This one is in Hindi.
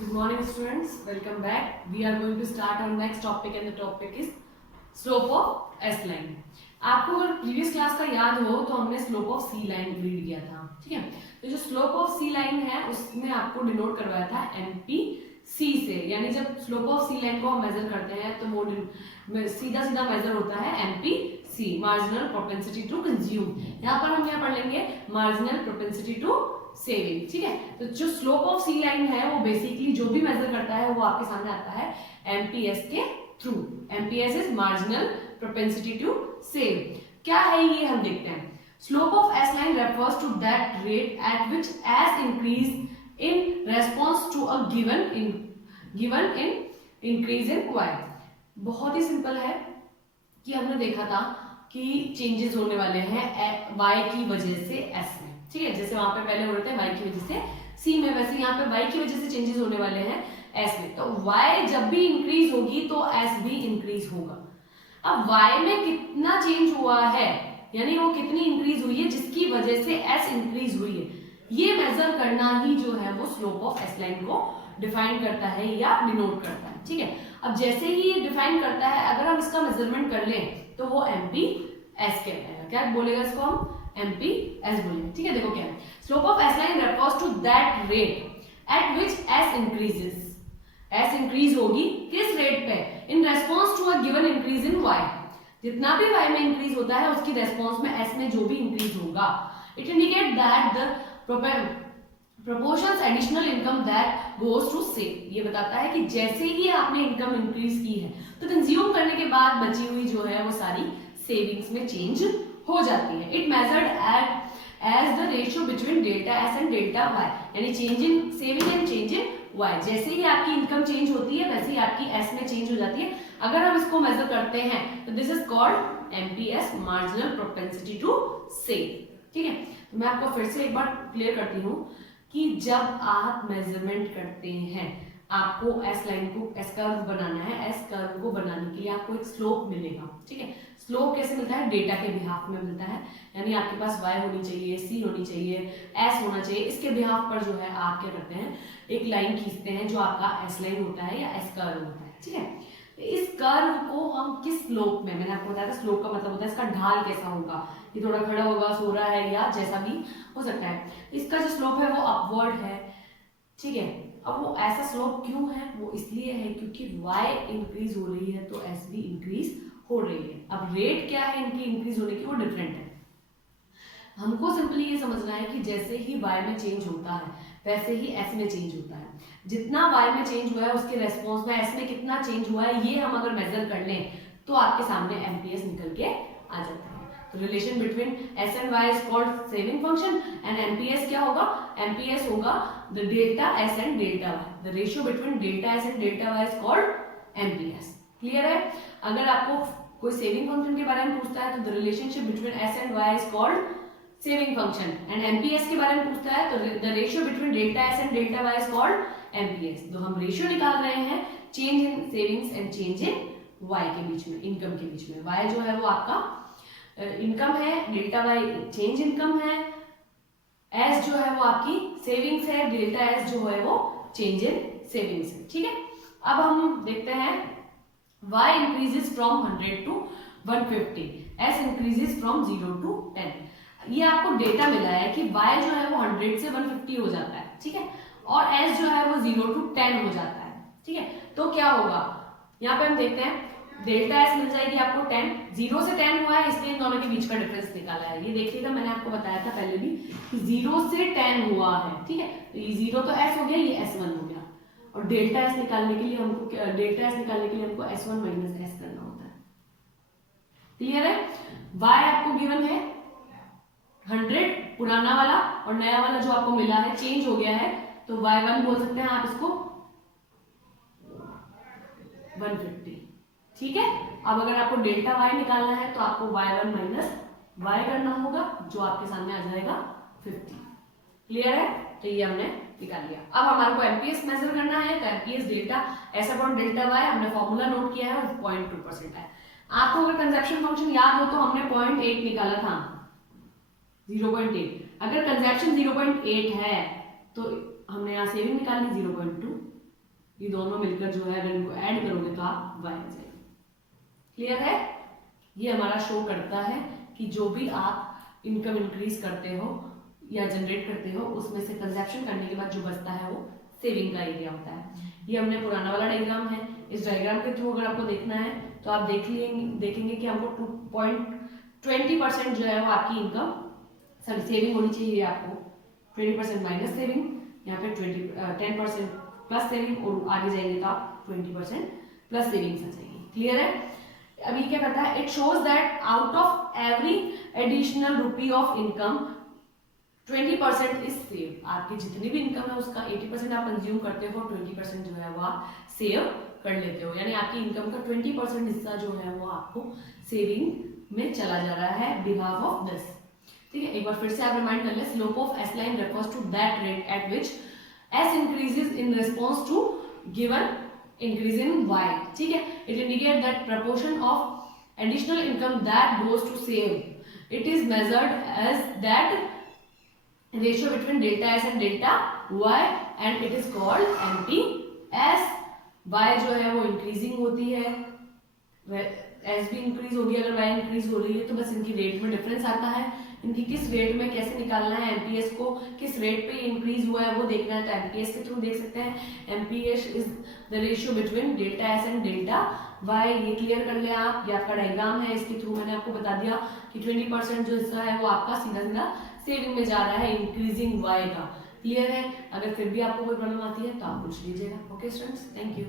Good morning students, welcome back. We are going to start our next topic and the topic is slope of S line. आपको अगर प्रीवियस क्लास का याद हो तो हमने slope of C line read किया था, ठीक है। तो जो स्लोप ऑफ सी लाइन है उसमें आपको डिनोट करवाया था एमपी सी से, यानी जब स्लोप ऑफ सी लाइन को हम मेजर करते हैं तो वो सीधा सीधा मेजर होता है MP C, marginal propensity to consume. यहाँ पर हम क्या पढ़ लेंगे, मार्जिनल प्रोपेंसिटी टू सेविंग, ठीक है। तो जो स्लोप ऑफ सी लाइन है वो बेसिकली जो भी मेजर करता है वो आपके सामने आता है एमपीएस के थ्रू। MPS is marginal propensity to save. क्या है ये हम देखते हैं। Slope of S line refers to that rate at which S increase in response to a given increase in Y. बहुत ही सिंपल है कि हमने देखा था कि चेंजेस होने वाले हैं वाई की वजह से एस में, ठीक है। जैसे वहां पे पहले हो रहे थे वाई की वजह से सी में, वैसे यहाँ पे वाई की वजह से चेंजेस होने वाले हैं एस में। तो वाई जब भी इंक्रीज होगी तो एस भी इंक्रीज होगा। अब वाई में कितना चेंज हुआ है, यानी वो कितनी इंक्रीज हुई है जिसकी वजह से एस इंक्रीज हुई है, ये मेजर करना ही जो है वो स्लोप ऑफ एस लाइन को डिफाइन करता है या डिनोट करता है, ठीक है। अब जैसे ही ये डिफाइन करता है, अगर हम इसका मेजरमेंट कर लें तो वो एमपी एस कहलाएगा। क्या बोलेगा इसको हम, एमपी एस बोलेंगे, ठीक है। देखो क्या है, slope of S line refers to that rate at which S increases. S increase होगी किस रेट पे, in response to a given increase in Y. जितना भी वाई में इंक्रीज होता है उसकी रेस्पॉन्स में एस में जो भी इंक्रीज होगा। It indicate that the proportions additional income that goes to save। ये बताता है कि जैसे ही आपने इनकम इंक्रीज की है तो कंज्यूम करने के बाद बची हुई जो है वो सारी सेविंग्स में चेंज हो जाती है। It measured as the ratio between delta S and delta Y, यानी change in saving and change in Y. जैसे ही आपकी इनकम चेंज होती है वैसे ही आपकी एस में चेंज हो जाती है। अगर हम इसको मेजर करते हैं तो this is called MPS, marginal propensity to save, ठीक है। तो मैं आपको फिर से एक बार क्लियर करती हूँ कि जब आप मेजरमेंट करते हैं, आपको एस लाइन को, एस कर्व बनाना है। एस कर्व को बनाने के लिए आपको एक स्लोप मिलेगा, ठीक है। स्लोप कैसे मिलता है, डेटा के बिहाफ में मिलता है, यानी आपके पास y होनी चाहिए, c होनी चाहिए, s होना चाहिए। इसके बिहाफ पर जो है आप क्या करते हैं, एक लाइन खींचते हैं जो आपका एस लाइन होता है या एस कर्व होता है, ठीक है। इस कर्व को हम किस स्लोप में, मैंने आपको बताया था स्लोप का मतलब होता है इसका ढाल कैसा होगा, ये थोड़ा खड़ा होगा, सो रहा है, या जैसा भी हो सकता है। इसका जो स्लोप है वो अपवर्ड है, ठीक है। अब वो ऐसा स्लोप क्यों है, वो इसलिए है क्योंकि y इंक्रीज हो रही है तो s भी इंक्रीज हो रही है। अब रेट क्या है इनकी इंक्रीज होने की, वो डिफरेंट है। हमको सिंपली ये समझना है कि जैसे ही y में चेंज होता है वैसे ही s में चेंज होता है। जितना y में चेंज हुआ है उसके रेस्पॉन्स में s में कितना चेंज हुआ है, ये हम अगर मेजर कर लें तो आपके सामने एमपीएस निकल के आ जाता है। तो relation between s and y is called saving function and MPS क्या होगा, एमपीएस होगा the delta s and delta y। The ratio between delta s and delta y is called MPS. Clear है। अगर आपको कोई सेविंग फंक्शन के बारे में पूछता है तो the relationship between s and y is called saving function, and MPS के बारे में पूछता है तो the ratio between delta s and delta y is called MPS. तो हम रेशियो निकाल रहे हैं change in savings and change in y के बीच में, इनकम के बीच में। y जो है वो आपका इनकम है, डेल्टा y चेंज इनकम है, s जो है वो आपकी सेविंग्स है, डेल्टा s जो है वो चेंज इन सेविंग्स है, ठीक है। अब हम देखते हैं y increases from 100 to 150, s increases from 0 to 10। ये आपको डेटा मिला है कि y जो है वो 100 से 150 हो जाता है, ठीक है, और s जो है वो 0 टू 10 हो जाता है, ठीक है। तो क्या होगा, यहाँ पे हम देखते हैं डेल्टा s मिल जाएगी आपको 10, 0 से 10 हुआ है इसलिए इन दोनों के बीच का डिफरेंस निकाला है। ये देखिएगा, मैंने आपको बताया था पहले भी कि 0 से 10 हुआ है, ठीक है। तो ये 0 तो s हो गया, ये s1 हो गया, और डेल्टा s निकालने के लिए हमको s1 माइनस s करना होता है। क्लियर है। y आपको गिवन है 100 पुराना वाला, और नया वाला जो आपको मिला है चेंज हो गया है तो y1 बोल सकते हैं आप इसको 150, ठीक है। अब अगर आपको डेल्टा y निकालना है तो आपको y1 माइनस y करना होगा जो आपके सामने आ जाएगा 50। क्लियर है। तो ये हमने निकाल लिया। अब हमारे को एमपीएस मेजर करना है तो MPS delta s upon delta y हमने फॉर्मूला नोट किया है, 0.2% है। आपको अगर कंजप्शन फंक्शन याद हो तो हमने 0.8 निकाला था, 0.8। अगर कंजप्शन 0.8 है तो हमने यहाँ सेविंग निकाली 0.2, ये दोनों मिलकर जो है अगर इनको ऐड करोगे तो आप y आ जाएगा। क्लियर है? ये हमारा शो करता है कि जो भी आप इनकम इंक्रीज करते हो या जनरेट करते हो उसमें से कंजप्शन करने के बाद जो बचता है वो सेविंग का एरिया होता है। ये हमने पुराना वाला डायग्राम है, इस डायग्राम के थ्रू अगर आपको देखना है तो आप देखेंगे कि हमको 2.20% जो है वो आपकी इनकम सॉरी सेविंग होनी चाहिए। आपको 20% माइनस सेविंग, यहाँ पे 10% प्लस सेविंग और आगे जाएंगे तो आप 20% प्लस सेविंग्स आ जाएगी। क्लियर है? अभी क्या करता है, it shows that out of every additional rupee of income 20% is save. आपकी जितनी भी इनकम है उसका 80% आप कंज्यूम करते हो, 20% जो है वो आप सेव कर लेते हो। यानी आपकी इनकम का 20% हिस्सा जो है वो आपको सेविंग में चला जा रहा है बिहाफ ऑफ दिस। ठीक है, एक बार फिर से आप रिमाइंड कर ले, slope of S line refers to that rate at which S increases in response to given increase in y. ठीक है, it indicate that proportion of additional income that goes to save. It is measured as that ratio between delta s and delta y and it is called MPS. y जो है वो इंक्रीजिंग होती है, s भी इंक्रीज होगी, अगर y इंक्रीज हो रही है तो बस इनकी रेट में डिफरेंस आता है। इनकी किस रेट में कैसे निकालना है, एमपीएस को किस रेट पे इंक्रीज हुआ है वो देखना है तो एमपीएस के थ्रू देख सकते हैं। MPS is the ratio between delta S and delta Y. ये क्लियर कर लिया आप, ये आपका डायग्राम है, इसके थ्रू मैंने आपको बता दिया कि 20% जो हिस्सा है वो आपका सीधा सीधा सेविंग में जा रहा है इंक्रीजिंग वाई का। क्लियर है? अगर फिर भी आपको कोई प्रॉब्लम आती है तो आप पूछ लीजिएगा। Okay students, thank you.